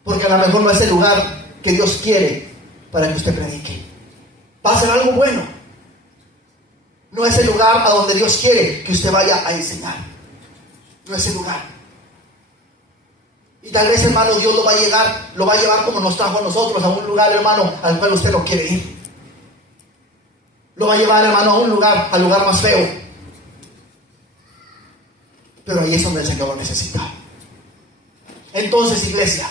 porque a lo mejor no es el lugar que Dios quiere para que usted predique. Va a ser algo bueno. No es el lugar a donde Dios quiere que usted vaya a enseñar. No es el lugar. Y tal vez, hermano, Dios lo va a llevar como nos trajo a nosotros, a un lugar, hermano, al cual usted no quiere ir. Lo va a llevar, hermano, a un lugar, al lugar más feo. Pero ahí es donde el Señor lo necesita. Entonces, iglesia,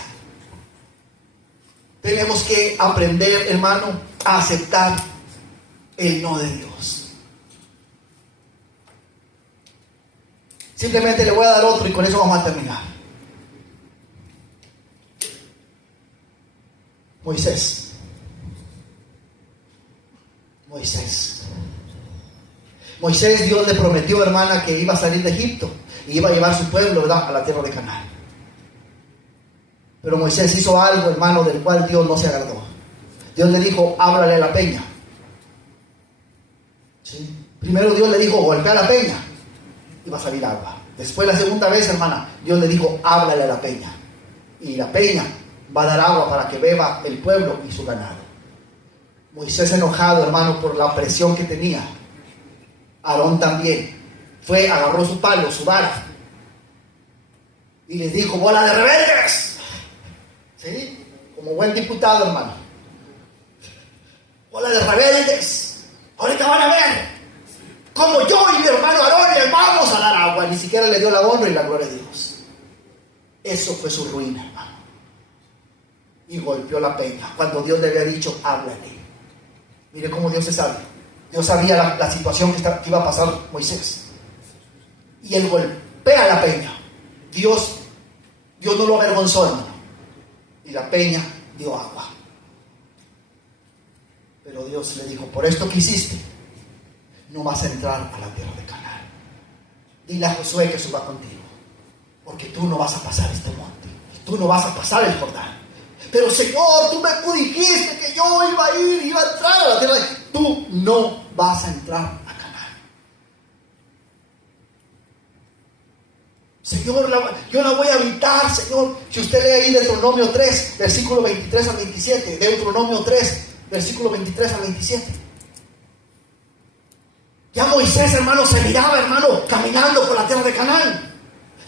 tenemos que aprender, hermano, a aceptar el no de Dios. Simplemente le voy a dar otro y con eso vamos a terminar. Moisés. Moisés, Dios le prometió, hermana, que iba a salir de Egipto y iba a llevar su pueblo, ¿verdad?, a la tierra de Canaán. Pero Moisés hizo algo, hermano, del cual Dios no se agradó. Dios le dijo, háblale a la peña. ¿Sí? Primero Dios le dijo, golpea la peña y va a salir agua. Después, la segunda vez, hermana, Dios le dijo, háblale a la peña. Y la peña va a dar agua para que beba el pueblo y su ganado. Moisés, enojado, hermano, por la presión que tenía. Aarón también. Agarró su palo, su vara, y les dijo, bola de rebeldes. ¿Sí? Como buen diputado, hermano. Bola de rebeldes. Ahorita van a ver como yo y mi hermano Aarón le vamos a dar agua. Ni siquiera le dio la honra y la gloria a Dios. Eso fue su ruina, hermano. Y golpeó la peña cuando Dios le había dicho, háblale. Mire cómo Dios es sabio. Dios sabía la situación que iba a pasar Moisés. Y él golpea la peña. Dios no lo avergonzó, hermano. Y la peña dio agua. Pero Dios le dijo, por esto que hiciste, no vas a entrar a la tierra de Canaán. Dile a Josué que suba contigo, porque tú no vas a pasar este monte, tú no vas a pasar el Jordán. Pero Señor, tú me dijiste que yo iba a entrar a la tierra. Tú no vas a entrar a Canaán. Señor, yo la voy a habitar, Señor. Si usted lee ahí Deuteronomio 3, versículo 23 al 27, Deuteronomio 3, versículo 23 al 27. Ya Moisés, hermano, se miraba, hermano, caminando por la tierra de Canaán.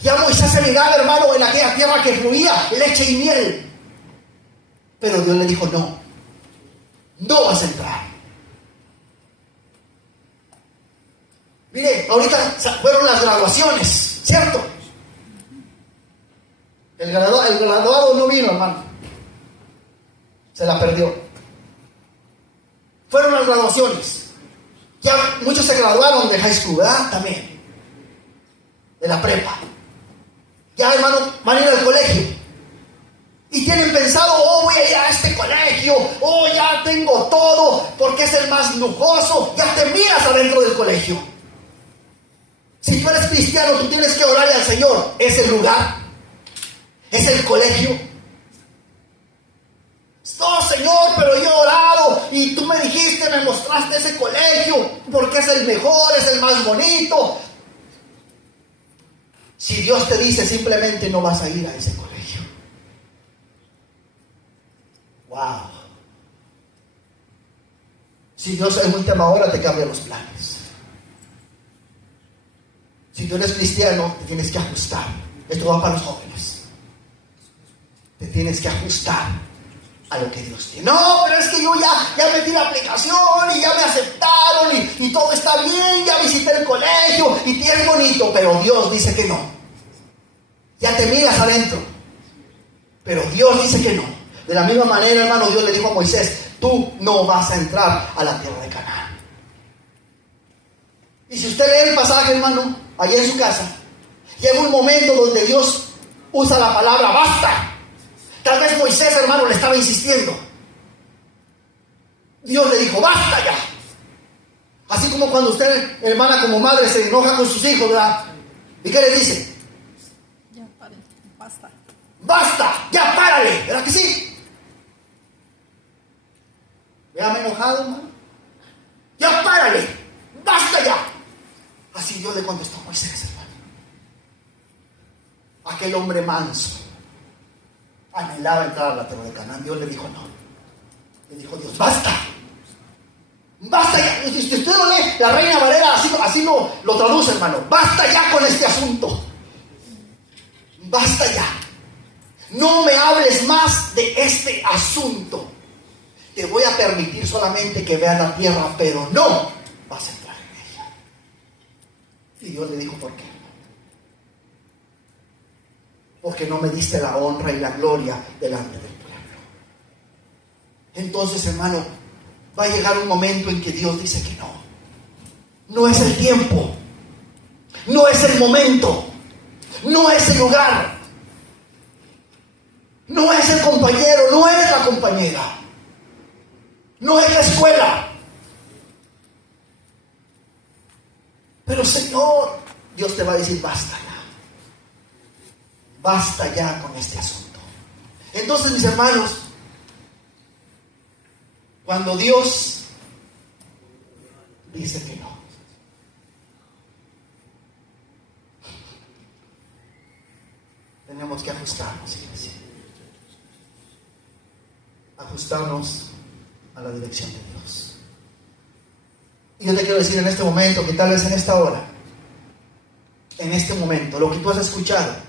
Ya Moisés se miraba, hermano, en aquella tierra que fluía leche y miel. Pero Dios le dijo, no vas a entrar. Mire, ahorita fueron las graduaciones, ¿cierto? El graduado no vino, hermano. Se la perdió. Fueron las graduaciones. Ya muchos se graduaron de high school, ¿verdad? También. De la prepa. Ya, hermano, van a ir al colegio. Y tienen pensado, oh, voy a ir a este colegio, oh, ya tengo todo, porque es el más lujoso. Ya te miras adentro del colegio. Si tú eres cristiano, tú tienes que orarle al Señor. Es el lugar, es el colegio. No, Señor, pero yo he orado y tú me dijiste, me mostraste ese colegio, porque es el mejor, es el más bonito. Si Dios te dice, simplemente no vas a ir a ese colegio. Wow. Si Dios en última hora te cambia los planes. Si tú eres cristiano, te tienes que ajustar. Esto va para los jóvenes. Te tienes que ajustar a lo que Dios tiene. No, pero es que yo ya metí la aplicación y ya me aceptaron y todo está bien, ya visité el colegio y es bonito, pero Dios dice que no. Ya te miras adentro, pero Dios dice que no. De la misma manera, hermano, Dios le dijo a Moisés: tú no vas a entrar a la tierra de Canaán. Y si usted lee el pasaje, hermano, allí en su casa, llega un momento donde Dios usa la palabra basta. Tal vez Moisés, hermano, le estaba insistiendo. Dios le dijo: basta ya. Así como cuando usted, hermana, como madre, se enoja con sus hijos, ¿verdad? ¿Y qué le dice? Ya, pare, basta. Basta, ya párale, ¿verdad que sí? Véame enojado, hermano. Ya párale, basta ya. Así Dios le contestó a Moisés, hermano. Aquel hombre manso anhelaba entrar a la tierra de Canaán. Dios le dijo no. Le dijo Dios: basta. Basta ya. Si usted lo lee, la Reina Valera así lo traduce, hermano. Basta ya con este asunto. Basta ya. No me hables más de este asunto. Te voy a permitir solamente que veas la tierra, pero no vas a entrar en ella. Y Dios le dijo: ¿por qué? Porque no me diste la honra y la gloria delante del pueblo. Entonces, hermano, va a llegar un momento en que Dios dice que no. No es el tiempo. No es el momento. No es el lugar. No es el compañero. No es la compañera. No es la escuela. Pero, Señor, Dios te va a decir: basta ya. Basta ya con este asunto. Entonces, mis hermanos, cuando Dios dice que no, tenemos que ajustarnos, iglesia. Ajustarnos a la dirección de Dios. Y yo te quiero decir en este momento, que tal vez en esta hora, en este momento, lo que tú has escuchado,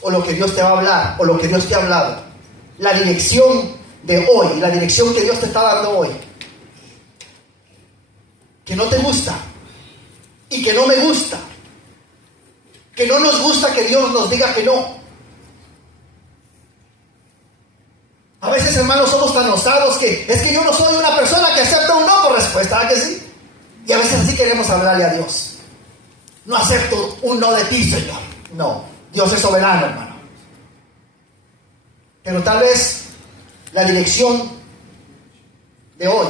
o lo que Dios te va a hablar, o lo que Dios te ha hablado, la dirección de hoy, la dirección que Dios te está dando hoy, que no te gusta y que no me gusta, que no nos gusta que Dios nos diga que no. A veces, hermanos, somos tan osados que es que yo no soy una persona que acepta un no por respuesta, ¿verdad que sí? Y a veces así queremos hablarle a Dios: no acepto un no de ti, Señor. No, Dios es soberano, hermano. Pero tal vez la dirección de hoy,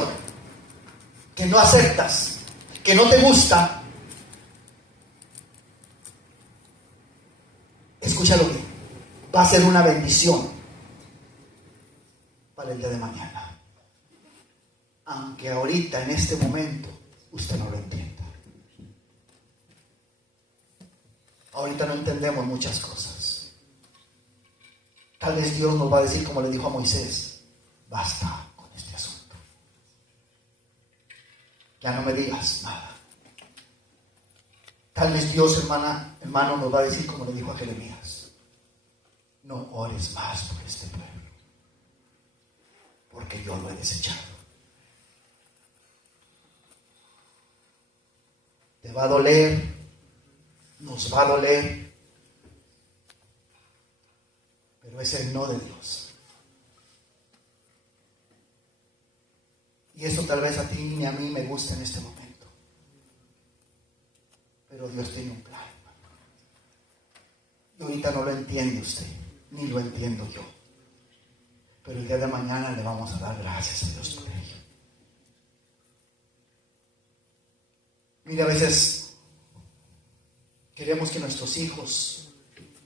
que no aceptas, que no te gusta, escúchalo bien, va a ser una bendición para el día de mañana. Aunque ahorita, en este momento, usted no lo entienda. Ahorita no entendemos muchas cosas. Tal vez Dios nos va a decir, como le dijo a Moisés: basta con este asunto. Ya no me digas nada. Tal vez Dios, hermano, nos va a decir, como le dijo a Jeremías: no ores más por este pueblo, porque yo lo he desechado. Te va a doler, nos va a doler, pero es el no de Dios. Y eso tal vez a ti ni a mí me gusta en este momento, pero Dios tiene un plan. Y ahorita no lo entiende usted, ni lo entiendo yo, pero el día de mañana le vamos a dar gracias a Dios por ello. Mira, a veces queremos que nuestros hijos,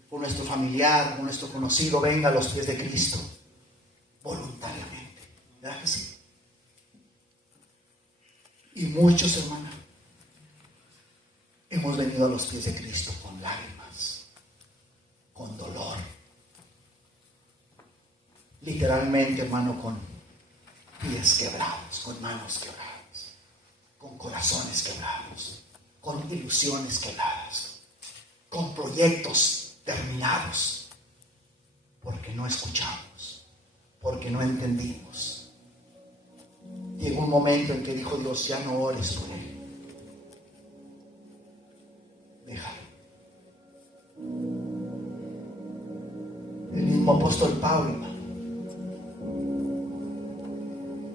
o nuestro familiar, o nuestro conocido venga a los pies de Cristo voluntariamente, ¿verdad que sí? Y muchos, hermanos, hemos venido a los pies de Cristo con lágrimas, con dolor, literalmente, hermano, con pies quebrados, con manos quebradas, con corazones quebrados, con ilusiones quebradas, con proyectos terminados, porque no escuchamos, porque no entendimos. Llegó un momento en que dijo Dios: ya no ores por él, déjalo. El mismo apóstol Pablo,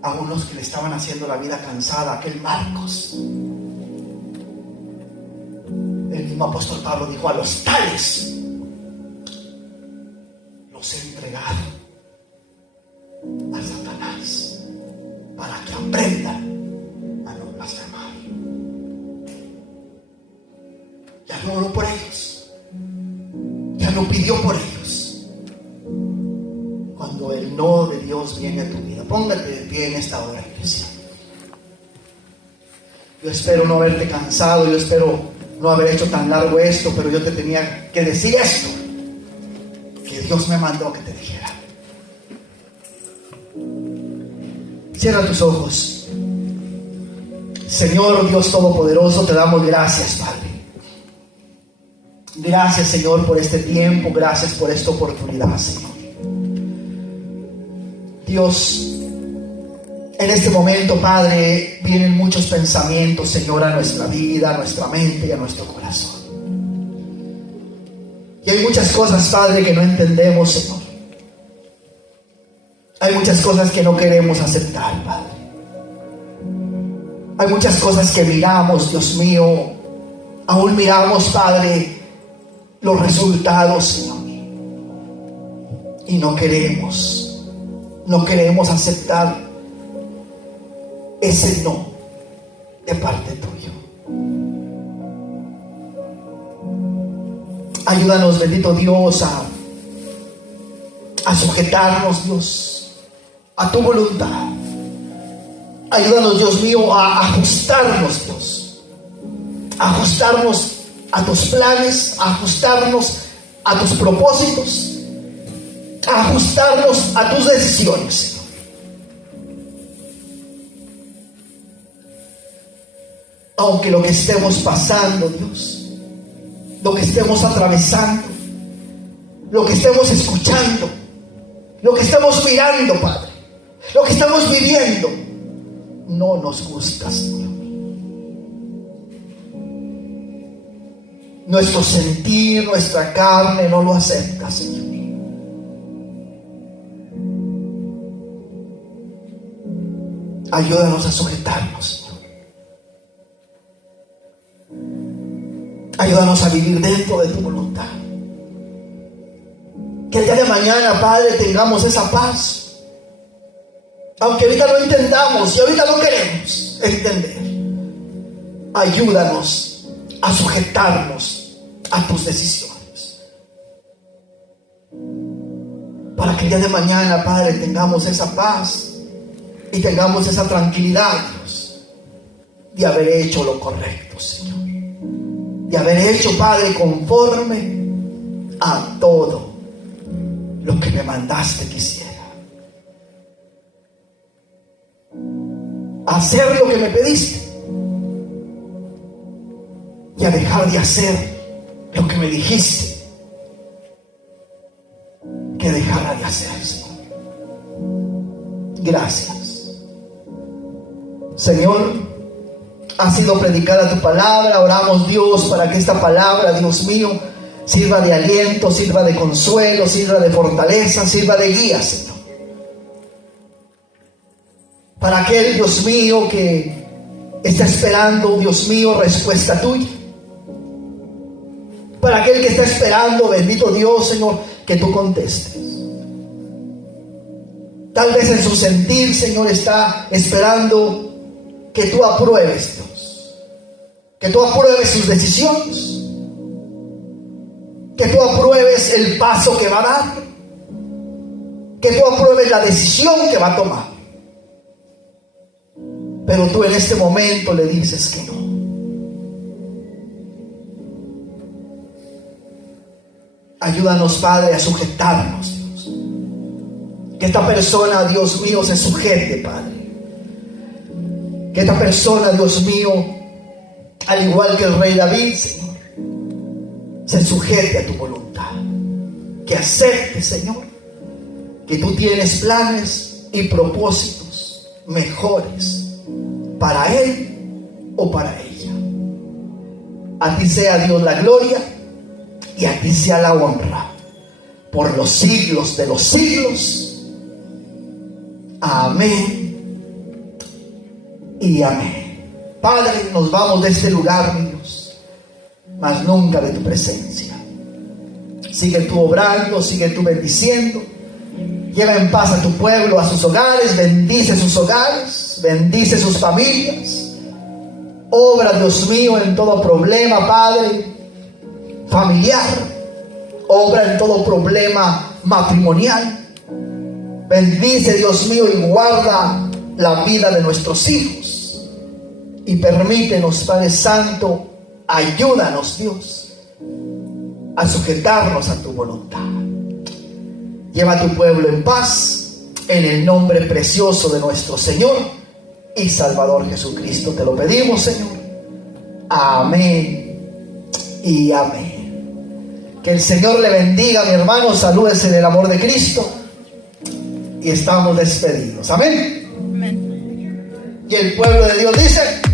a unos que le estaban haciendo la vida cansada, aquel Marcos, el mismo apóstol Pablo dijo: a los tales los he entregado a Satanás para que aprendan a no blasfemar. Ya no oró por ellos, ya no pidió por ellos. Cuando el no de Dios viene a tu vida, póngate de pie en esta hora, iglesia. Yo espero no haberte cansado, yo espero no haber hecho tan largo esto, pero yo te tenía que decir esto, que Dios me mandó que te dijera. Cierra tus ojos. Señor Dios Todopoderoso, te damos gracias, Padre. Gracias, Señor, por este tiempo, gracias por esta oportunidad, Señor. Dios, en este momento, Padre, vienen muchos pensamientos, Señor, a nuestra vida, a nuestra mente y a nuestro corazón. Y hay muchas cosas, Padre, que no entendemos, Señor. Hay muchas cosas que no queremos aceptar, Padre. Hay muchas cosas que miramos, Dios mío. Aún miramos, Padre, los resultados, Señor. Y no queremos aceptar ese no de parte tuyo. Ayúdanos, bendito Dios, a sujetarnos, Dios, a tu voluntad. Ayúdanos, Dios mío, a ajustarnos, Dios, a ajustarnos a tus planes, a ajustarnos a tus propósitos, a ajustarnos a tus decisiones, Señor. Aunque lo que estemos pasando, Dios, lo que estemos atravesando, lo que estemos escuchando, lo que estemos mirando, Padre, lo que estamos viviendo, no nos gusta, Señor. Nuestro sentir, nuestra carne no lo acepta, Señor. Ayúdanos a sujetarnos, Señor. Ayúdanos a vivir dentro de tu voluntad. Que el día de mañana, Padre, tengamos esa paz. Aunque ahorita no entendamos y ahorita no queremos entender. Ayúdanos a sujetarnos a tus decisiones. Para que el día de mañana, Padre, tengamos esa paz y tengamos esa tranquilidad, Dios, de haber hecho lo correcto, Señor. De haber hecho, Padre, conforme a todo lo que me mandaste que hiciera. Hacer lo que me pediste y a dejar de hacer lo que me dijiste que dejara de hacer, Señor. Gracias, Señor. Ha sido predicada tu palabra. Oramos, Dios, para que esta palabra, Dios mío, sirva de aliento, sirva de consuelo, sirva de fortaleza, sirva de guía, Señor. Para aquel, Dios mío, que está esperando, Dios mío, respuesta tuya. Para aquel que está esperando, bendito Dios, Señor, que tú contestes. Tal vez en su sentir, Señor, está esperando que tú apruebes, Dios. Que tú apruebes sus decisiones. Que tú apruebes el paso que va a dar. Que tú apruebes la decisión que va a tomar. Pero tú en este momento le dices que no. Ayúdanos, Padre, a sujetarnos, Dios. Que esta persona, Dios mío, se sujete, Padre. Que esta persona, Dios mío, al igual que el rey David, Señor, se sujete a tu voluntad. que acepte, Señor, que tú tienes planes y propósitos mejores para él o para ella. A ti sea, Dios, la gloria, y a ti sea la honra por los siglos de los siglos. Amén y amén. Padre, nos vamos de este lugar, mi Dios, mas nunca de tu presencia. Sigue tú obrando, sigue tú bendiciendo. Lleva en paz a tu pueblo, a sus hogares. Bendice sus hogares, bendice sus familias. Obra, Dios mío, en todo problema, Padre, familiar. Obra en todo problema matrimonial. Bendice, Dios mío, y guarda la vida de nuestros hijos. Y permítenos, Padre Santo, ayúdanos, Dios, a sujetarnos a tu voluntad. Lleva a tu pueblo en paz, en el nombre precioso de nuestro Señor y Salvador Jesucristo. Te lo pedimos, Señor. Amén y amén. Que el Señor le bendiga, mi hermano. Salúdese en el amor de Cristo. Y estamos despedidos. Amén. Amén. Y el pueblo de Dios dice...